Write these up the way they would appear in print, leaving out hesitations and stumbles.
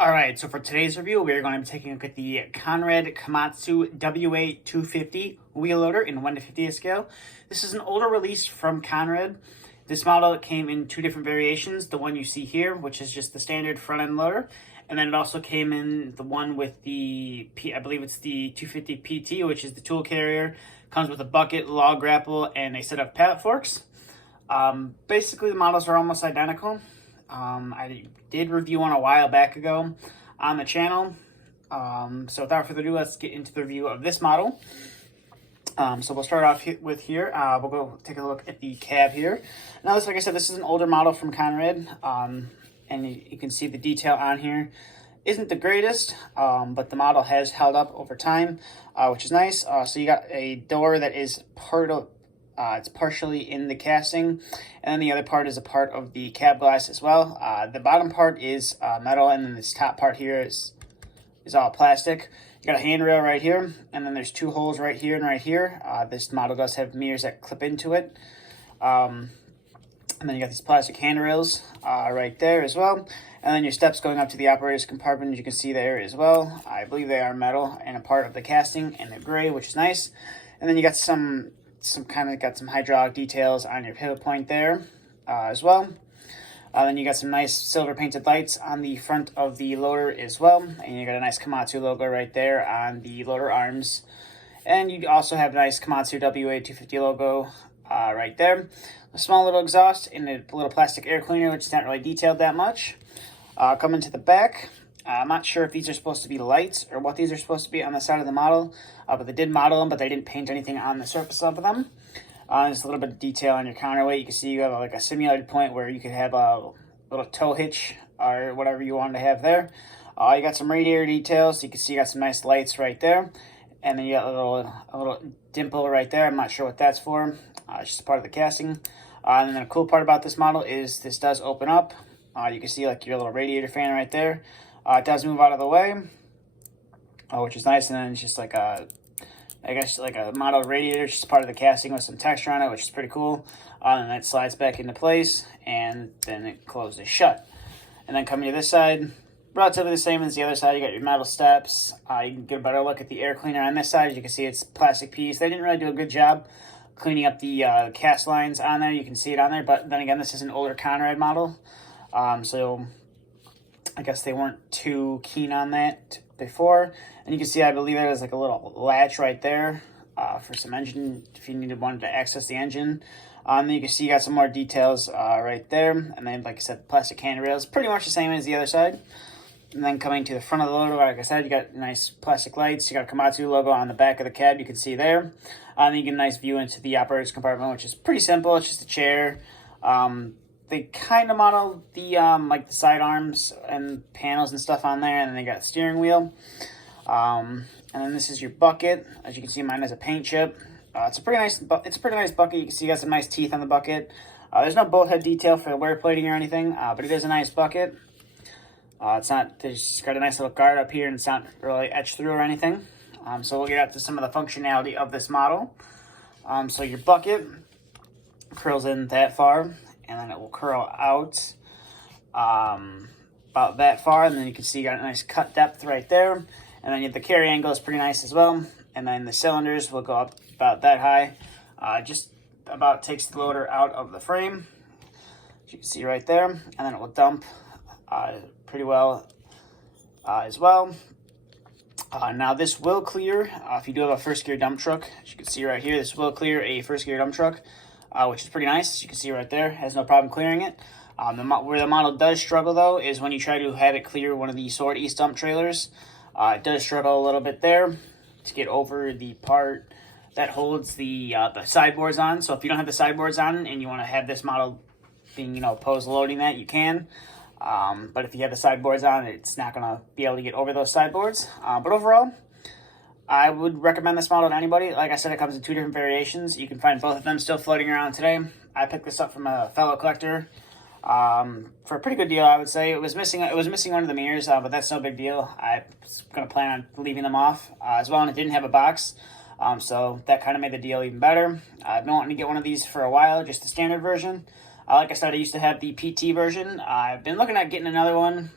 Alright, so for today's review, we're going to be taking a look at the Conrad Komatsu Wa250 wheel loader in 1 to 50th scale. This is an older release from Conrad. This model came in two different variations. The one you see here, which is just the standard front end loader. And then it also came in the one with the, I believe it's the 250 PT, which is the tool carrier. Comes with a bucket, log grapple, and a set of pallet forks. Basically, the models are almost identical. I did review one a while back ago on the channel. So without further ado, let's get into the review of this model. So we'll start off with here. We'll go take a look at the cab here. Now, this, like I said, this is an older model from Conrad. And you can see the detail on here isn't the greatest, but the model has held up over time, which is nice. So you got a door that is it's partially in the casting, and then the other part is a part of the cab glass as well. The bottom part is metal, and then this top part here is all plastic. You got a handrail right here, and then there's two holes right here and right here. This model does have mirrors that clip into it. And then you got these plastic handrails right there as well. And then your steps going up to the operator's compartment, as you can see there as well. I believe they are metal and a part of the casting, and they're gray, which is nice. And then you got some hydraulic details on your pivot point there as well. Then you got some nice silver painted lights on the front of the loader as well. And you got a nice Komatsu logo right there on the loader arms. And you also have a nice Komatsu WA250 logo right there. A small little exhaust and a little plastic air cleaner, which is not really detailed that much. Coming to the back, I'm not sure if these are supposed to be lights or what these are supposed to be on the side of the model, but they did model them, but they didn't paint anything on the surface of them. Just a little bit of detail on your counterweight. You can see you have like a simulated point where you could have a little tow hitch or whatever you wanted to have there. You got some radiator details. So you can see you got some nice lights right there. And then you got a little dimple right there. I'm not sure what that's for. It's just part of the casting. And then the cool part about this model is this does open up. You can see like your little radiator fan right there. It does move out of the way, which is nice. And then it's just like a model radiator. It's just part of the casting with some texture on it, which is pretty cool. And that slides back into place, and then it closes shut. And then coming to this side, relatively the same as the other side. You got your metal steps. You can get a better look at the air cleaner on this side. As you can see, it's plastic piece. They didn't really do a good job cleaning up the cast lines on there. You can see it on there, but then again, this is an older Conrad model. So I guess they weren't too keen on that before. And you can see, I believe there's like a little latch right there for some engine, if you wanted to access the engine. Then you can see you got some more details right there. And then, like I said, plastic handrails, pretty much the same as the other side. And then coming to the front of the loader, like I said, you got nice plastic lights. You got a Komatsu logo on the back of the cab, you can see there. Then you get a nice view into the operator's compartment, which is pretty simple. It's just a chair. They kind of modeled the like the side arms and panels and stuff on there, and then they got a steering wheel. And then this is your bucket. As you can see, mine has a paint chip. It's a pretty nice bucket. You can see you got some nice teeth on the bucket. There's no bolt head detail for the wear plating or anything, but it is a nice bucket. There's got a nice little guard up here, and it's not really etched through or anything. So we'll get out to some of the functionality of this model. So your bucket curls in that far, and then it will curl out about that far, and then you can see you got a nice cut depth right there. And then the carry angle is pretty nice as well. And then the cylinders will go up about that high. Just about takes the loader out of the frame, as you can see right there. And then it will dump pretty well as well. Now this will clear if you do have a first gear dump truck. As you can see right here, this will clear a first gear dump truck, which is pretty nice. As you can see right there, has no problem clearing it. Where the model does struggle though is when you try to have it clear one of the Sword East dump trailers. It does struggle a little bit there to get over the part that holds the sideboards on. So if you don't have the sideboards on and you want to have this model being, opposed to loading that, you can. But if you have the sideboards on, it's not going to be able to get over those sideboards. But overall, I would recommend this model to anybody. Like I said, it comes in two different variations. You can find both of them still floating around today. I picked this up from a fellow collector for a pretty good deal, I would say. It was missing one of the mirrors, but that's no big deal. I was going to plan on leaving them off as well, and it didn't have a box. So that kind of made the deal even better. I've been wanting to get one of these for a while, just the standard version. Like I said, I used to have the PT version. I've been looking at getting another one.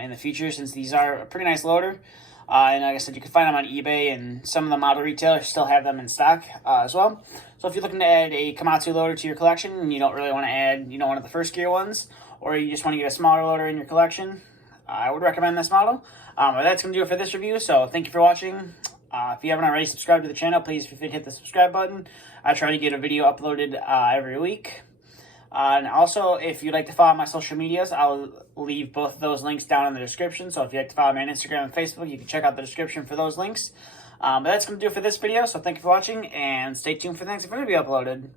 in the future, since these are a pretty nice loader. And like I said, you can find them on eBay, and some of the model retailers still have them in stock as well. So if you're looking to add a Komatsu loader to your collection and you don't really want to add, one of the first gear ones, or you just want to get a smaller loader in your collection, I would recommend this model. But that's going to do it for this review, so thank you for watching. If you haven't already subscribed to the channel, please feel free to hit the subscribe button. I try to get a video uploaded every week. And also, if you'd like to follow my social medias, I'll leave both of those links down in the description. So if you'd like to follow me on Instagram and Facebook, you can check out the description for those links. But that's going to do it for this video. So thank you for watching, and stay tuned for the next video to be uploaded.